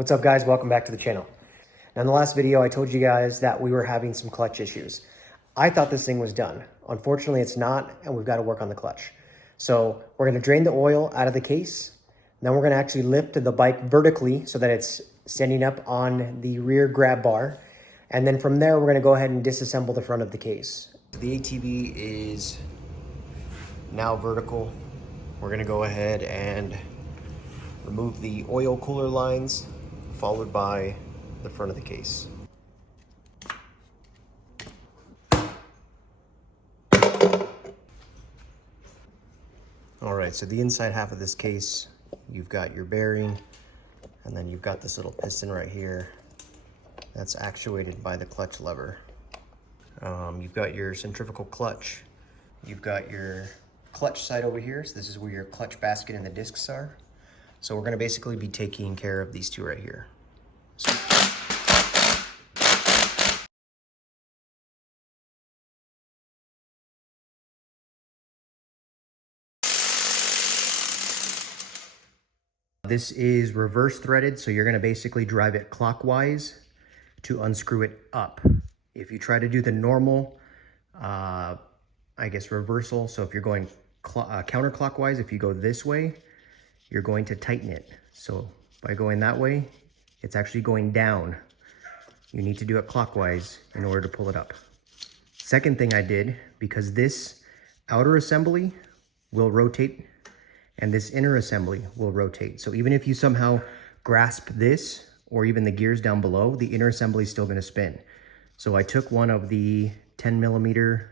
What's up guys, welcome back to the channel. Now in the last video, I told you guys that we were having some clutch issues. I thought this thing was done. Unfortunately, it's not, and we've got to work on the clutch. So we're gonna drain the oil out of the case. Then we're gonna actually lift the bike vertically so that it's standing up on the rear grab bar. And then from there, we're gonna go ahead and disassemble the front of the case. The ATV is now vertical. We're gonna go ahead and remove the oil cooler lines, followed by the front of the case. All right, so the inside half of this case, you've got your bearing, and then you've got this little piston right here that's actuated by the clutch lever. You've got your centrifugal clutch. You've got your clutch side over here. So this is where your clutch basket and the discs are. So we're gonna basically be taking care of these two right here. So this is reverse threaded, so you're gonna basically drive it clockwise to unscrew it up. If you try to do the normal, I guess reversal, so if you're going counterclockwise, if you go this way, you're going to tighten it. So by going that way, it's actually going down. You need to do it clockwise in order to pull it up. Second thing I did, because this outer assembly will rotate and this inner assembly will rotate. So even if you somehow grasp this or even the gears down below, the inner assembly is still gonna spin. So I took one of the 10mm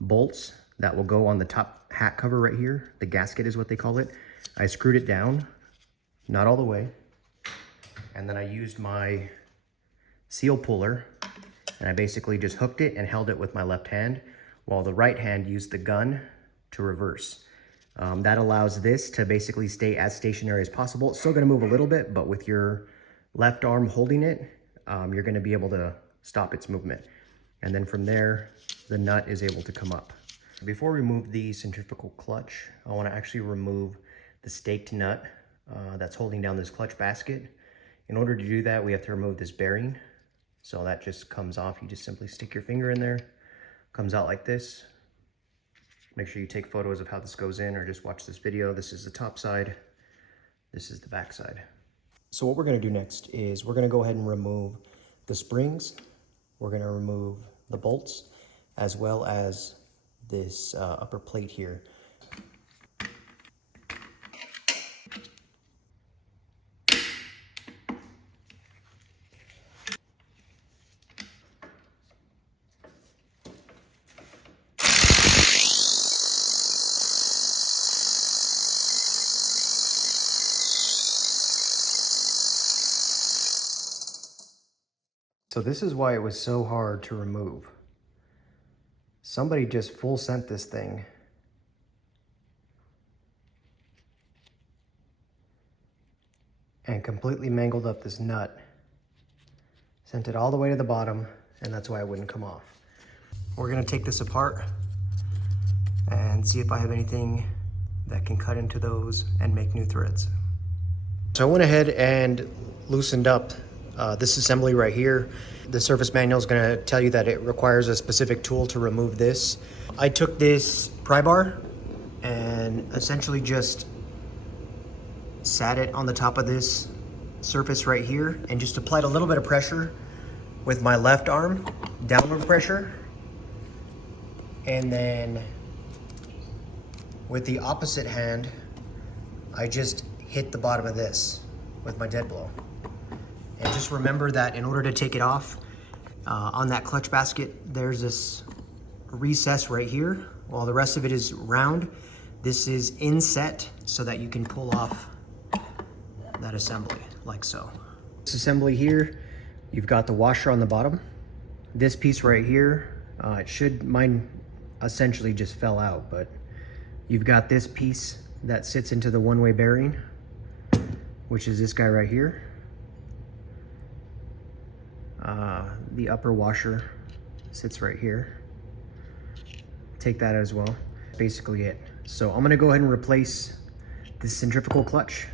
bolts that will go on the top hat cover right here. The gasket is what they call it. I screwed it down, not all the way. And then I used my seal puller and I basically just hooked it and held it with my left hand while the right hand used the gun to reverse. That allows this to basically stay as stationary as possible. It's still gonna move a little bit, but with your left arm holding it, you're gonna be able to stop its movement. And then from there, the nut is able to come up. Before we remove the centrifugal clutch, I wanna actually remove the staked nut that's holding down this clutch basket. In order to do that, we have to remove this bearing. So that just comes off. You just simply stick your finger in there, comes out like this. Make sure you take photos of how this goes in or just watch this video. This is the top side, this is the back side. So what we're gonna do next is we're gonna go ahead and remove the springs. We're gonna remove the bolts as well as this upper plate here. So this is why it was so hard to remove. Somebody just full sent this thing. And completely mangled up this nut. Sent it all the way to the bottom, and that's why it wouldn't come off. We're gonna take this apart and see if I have anything that can cut into those and make new threads. So I went ahead and loosened up this assembly right here. The service manual is going to tell you that it requires a specific tool to remove this. I took this pry bar and essentially just sat it on the top of this surface right here and just applied a little bit of pressure with my left arm, downward pressure. And then with the opposite hand, I just hit the bottom of this with my dead blow. And just remember that in order to take it off, on that clutch basket, there's this recess right here. While the rest of it is round, this is inset so that you can pull off that assembly, like so. This assembly here, you've got the washer on the bottom. This piece right here, mine essentially just fell out, but you've got this piece that sits into the one-way bearing, which is this guy right here. The upper washer sits right here. Take that as well. Basically it. So I'm gonna go ahead and replace this centrifugal clutch.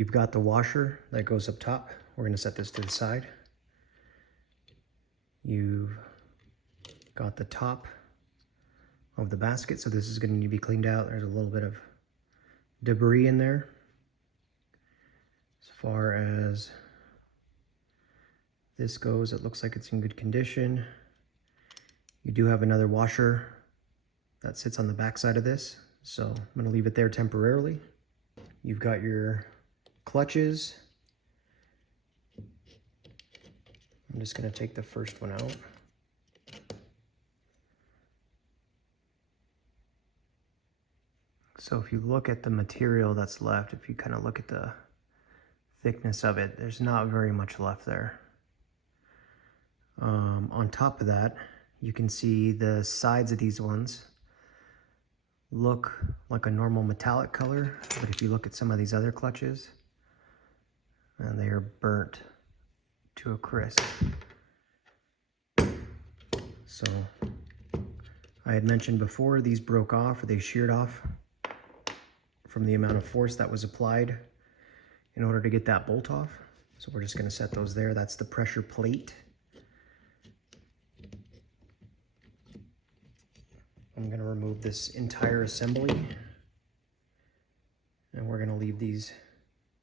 You've got the washer that goes up top. We're going to set this to the side. You've got the top of the basket, so this is going to need to be cleaned out. There's a little bit of debris in there. As far as this goes, it looks like it's in good condition. You do have another washer that sits on the back side of this, so I'm going to leave it there temporarily. You've got your clutches. I'm just going to take the first one out. So if you look at the material that's left, if you kind of look at the thickness of it, there's not very much left there. On top of that, you can see the sides of these ones look like a normal metallic color, but if you look at some of these other clutches, and they are burnt to a crisp. So I had mentioned before, these broke off, or they sheared off from the amount of force that was applied in order to get that bolt off. So we're just going to set those there. That's the pressure plate. I'm going to remove this entire assembly, and we're going to leave these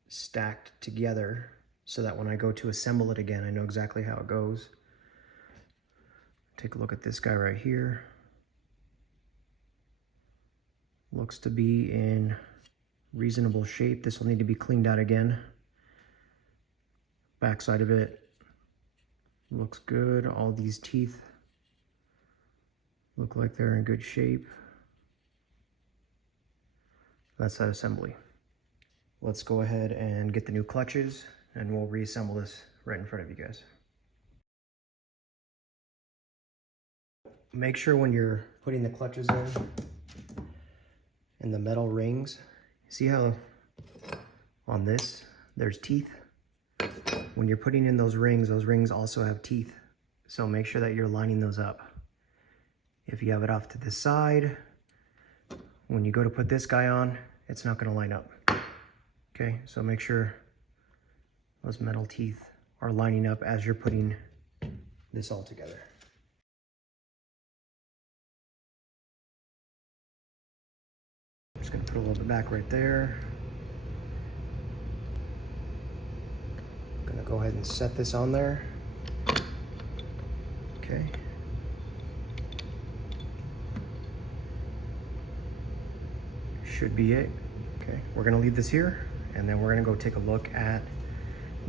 stacked together so that when I go to assemble it again, I know exactly how it goes. Take a look at this guy right here. Looks to be in reasonable shape. This will need to be cleaned out again. Backside of it looks good. All these teeth look like they're in good shape. That's that assembly. Let's go ahead and get the new clutches, and we'll reassemble this right in front of you guys. Make sure when you're putting the clutches in the metal rings, see how on this there's teeth? When you're putting in those rings also have teeth. So make sure that you're lining those up. If you have it off to the side, when you go to put this guy on, it's not going to line up. Okay, so make sure those metal teeth are lining up as you're putting this all together. I'm just going to put a little bit back right there. I'm going to go ahead and set this on there. Okay. Should be it. Okay, we're gonna leave this here, and then we're gonna go take a look at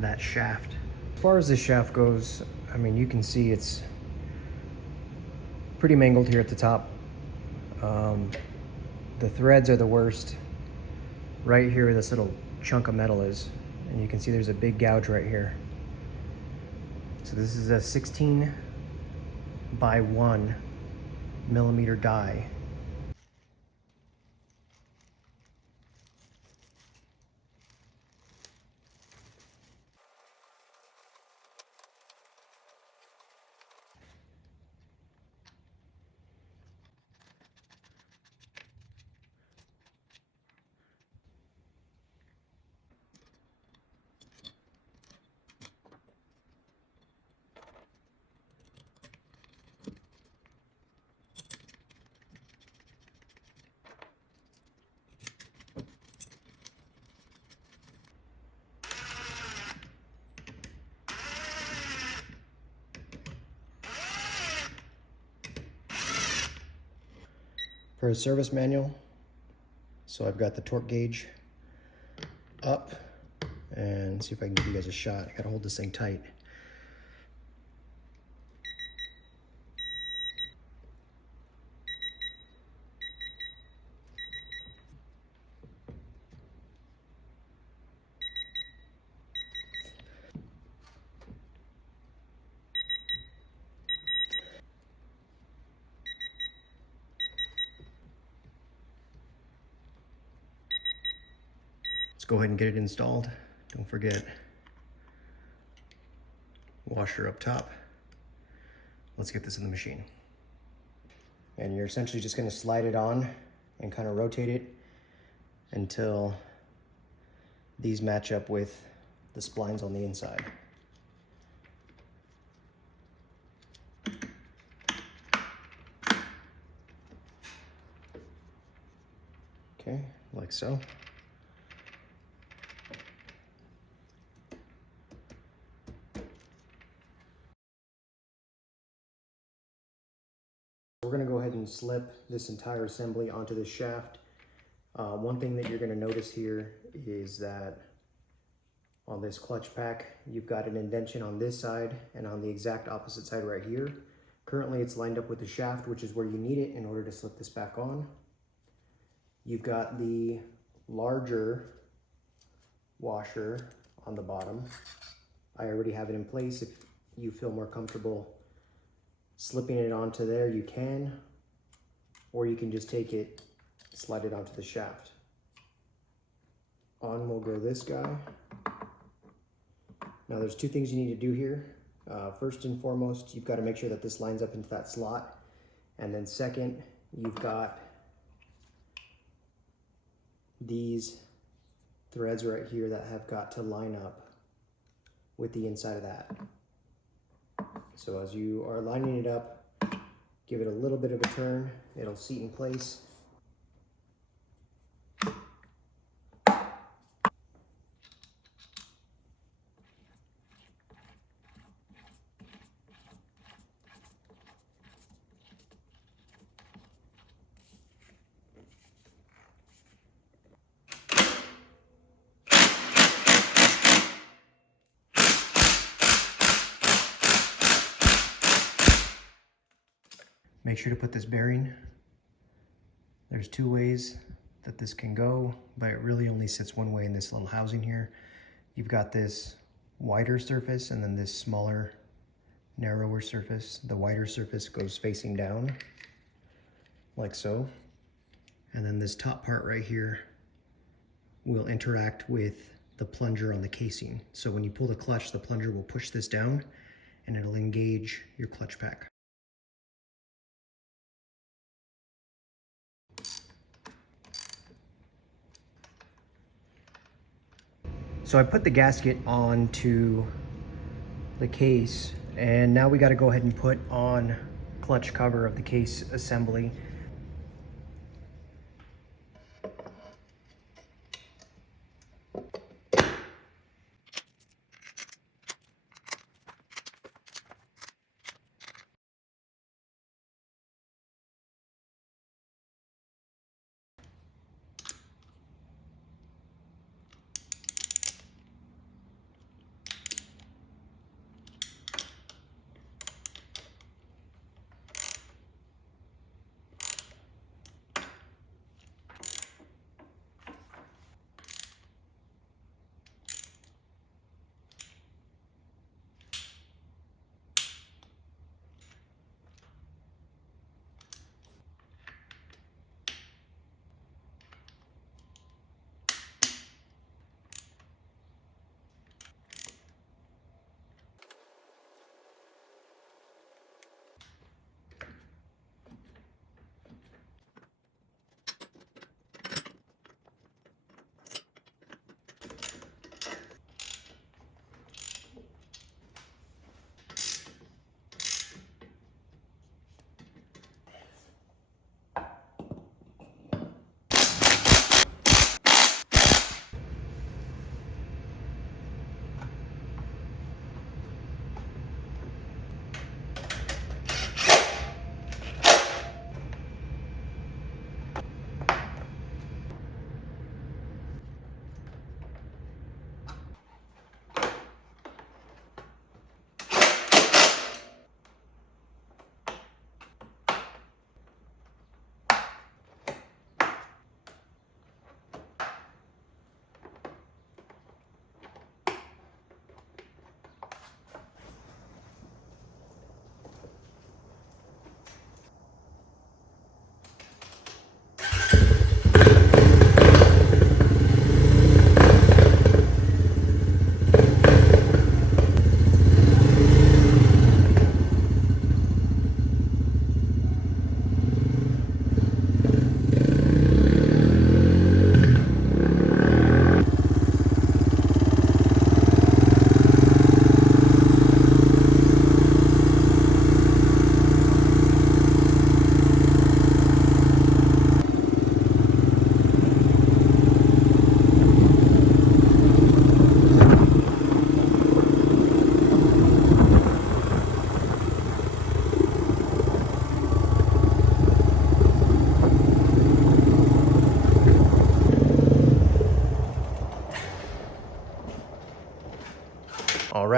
that shaft. As far as this shaft goes, I mean, you can see it's pretty mangled here at the top. The threads are the worst. Right here, this little chunk of metal is, and you can see there's a big gouge right here. So this is a 16 by 1 millimeter die. For a service manual, so I've got the torque gauge up, and see if I can give you guys a shot. I gotta hold this thing tight. Let's go ahead and get it installed. Don't forget, washer up top. Let's get this in the machine. And you're essentially just gonna slide it on and kind of rotate it until these match up with the splines on the inside. Okay, like so. We're going to go ahead and slip this entire assembly onto the shaft. One thing that you're going to notice here is that on this clutch pack, you've got an indentation on this side and on the exact opposite side right here. Currently it's lined up with the shaft, which is where you need it in order to slip this back on. You've got the larger washer on the bottom. I already have it in place. If you feel more comfortable slipping it onto there, you can, or you can just take it, slide it onto the shaft. On will go this guy. Now there's two things you need to do here. First and foremost, you've got to make sure that this lines up into that slot. And then second, you've got these threads right here that have got to line up with the inside of that. So as you are lining it up, give it a little bit of a turn, it'll seat in place. Make sure to put this bearing. There's two ways that this can go, but it really only sits one way in this little housing here. You've got this wider surface and then this smaller, narrower surface. The wider surface goes facing down, like so. And then this top part right here will interact with the plunger on the casing. So when you pull the clutch, the plunger will push this down and it'll engage your clutch pack. So I put the gasket onto the case, and now we got to go ahead and put on clutch cover of the case assembly.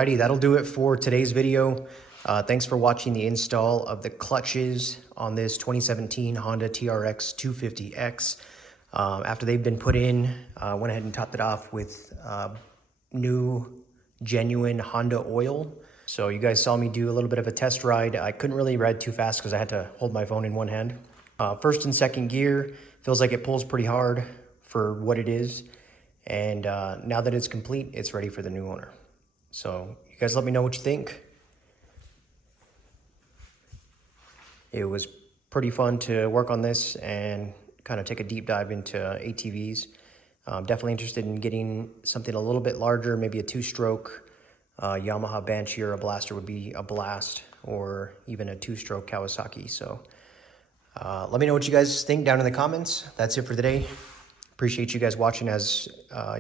Alrighty, that'll do it for today's video. Thanks for watching the install of the clutches on this 2017 Honda TRX 250X. After they've been put in, went ahead and topped it off with new genuine Honda oil. So you guys saw me do a little bit of a test ride. I couldn't really ride too fast because I had to hold my phone in one hand. First and second gear, feels like it pulls pretty hard for what it is. And now that it's complete, it's ready for the new owner. So you guys let me know what you think. It was pretty fun to work on this and kind of take a deep dive into ATVs. Definitely interested in getting something a little bit larger, maybe a two-stroke Yamaha Banshee or a Blaster would be a blast, or even a two-stroke Kawasaki. So let me know what you guys think down in the comments. That's it for today. Appreciate you guys watching as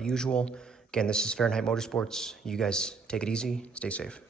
usual. Again, this is Fahrenheit Motorsports. You guys take it easy. Stay safe.